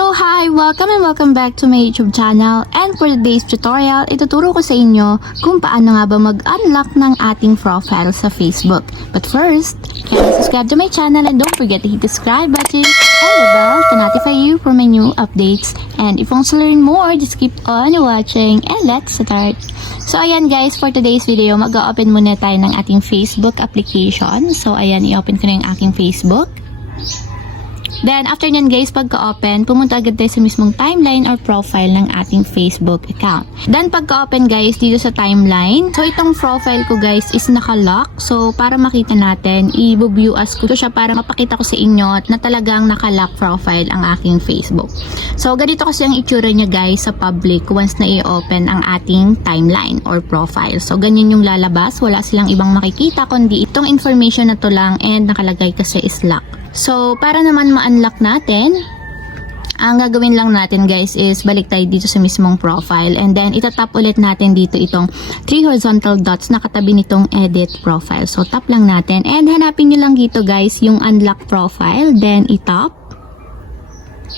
So hi! Welcome and welcome back to my YouTube channel, and for today's tutorial, ituturo ko sa inyo kung paano nga ba mag-unlock ng ating profile sa Facebook. But first, kindly subscribe to my channel and don't forget to hit the subscribe button and the bell to notify you for my new updates. And if you want to learn more, just keep on watching and let's start! So ayan guys, for today's video, mag-open muna tayo ng ating Facebook application. So ayan, i-open ko na yung aking Facebook. Then, after nyan guys, pagka-open, pumunta agad tayo sa mismong timeline or profile ng ating Facebook account. Then, pagka-open guys, dito sa timeline, so itong profile ko guys is naka-lock. So, para makita natin, i-view as ko siya para mapakita ko sa inyo na talagang naka-lock profile ang aking Facebook. So, ganito kasi ang itsura niya guys sa public once na i-open ang ating timeline or profile. So, ganyan yung lalabas. Wala silang ibang makikita kundi itong information na to lang and nakalagay kasi is lock. So, para naman ma-unlock natin, ang gagawin lang natin guys is balik tayo dito sa mismong profile and then itatap ulit natin dito itong 3 horizontal dots na katabi nitong edit profile. So, tap lang natin and hanapin nyo lang dito guys yung unlock profile, then itap.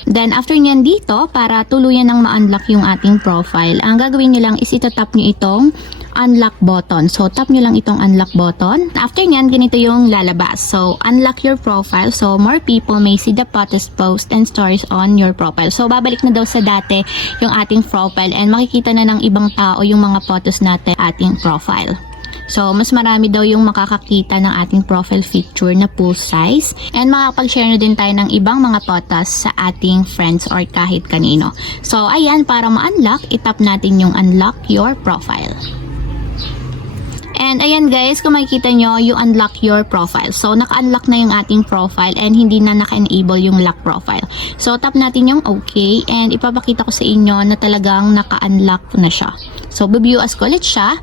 Then, after nyan dito, para tuluyan ng ma-unlock yung ating profile, ang gagawin nyo lang is itatap nyo itong unlock button. So, tap nyo lang itong unlock button. After nyan, ganito yung lalabas. So, unlock your profile so more people may see the latest posts and stories on your profile. So, babalik na daw sa dati yung ating profile and makikita na ng ibang tao yung mga photos natin ating profile. So, mas marami daw yung makakakita ng ating profile picture na full size and makakapag-share na din tayo ng ibang mga photos sa ating friends or kahit kanino. So, ayan, para ma-unlock, itap natin yung unlock your profile. And ayan guys, kung makikita nyo, you unlock your profile. So, naka-unlock na yung ating profile and hindi na naka-enable yung lock profile. So, tap natin yung OK and ipapakita ko sa inyo na talagang naka-unlock na siya. So, view as ko ulit siya.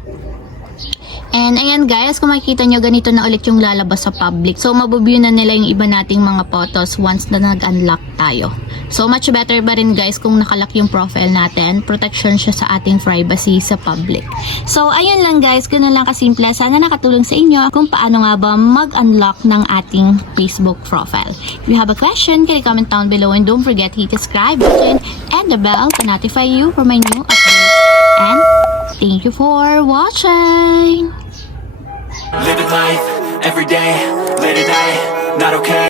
And ayan guys, kung makikita nyo, ganito na ulit yung lalabas sa public. So, mabubview na nila yung iba nating mga photos once na nag-unlock tayo. So, much better ba rin guys kung nakalock yung profile natin? Protection siya sa ating privacy sa public. So, ayun lang guys, ganun lang kasimple. Sana nakatulong sa inyo kung paano nga ba mag-unlock ng ating Facebook profile. If you have a question, can you comment down below and don't forget to hit the subscribe button and the bell to notify you for my new updates. And thank you for watching! Living life, every day, late at night, not okay.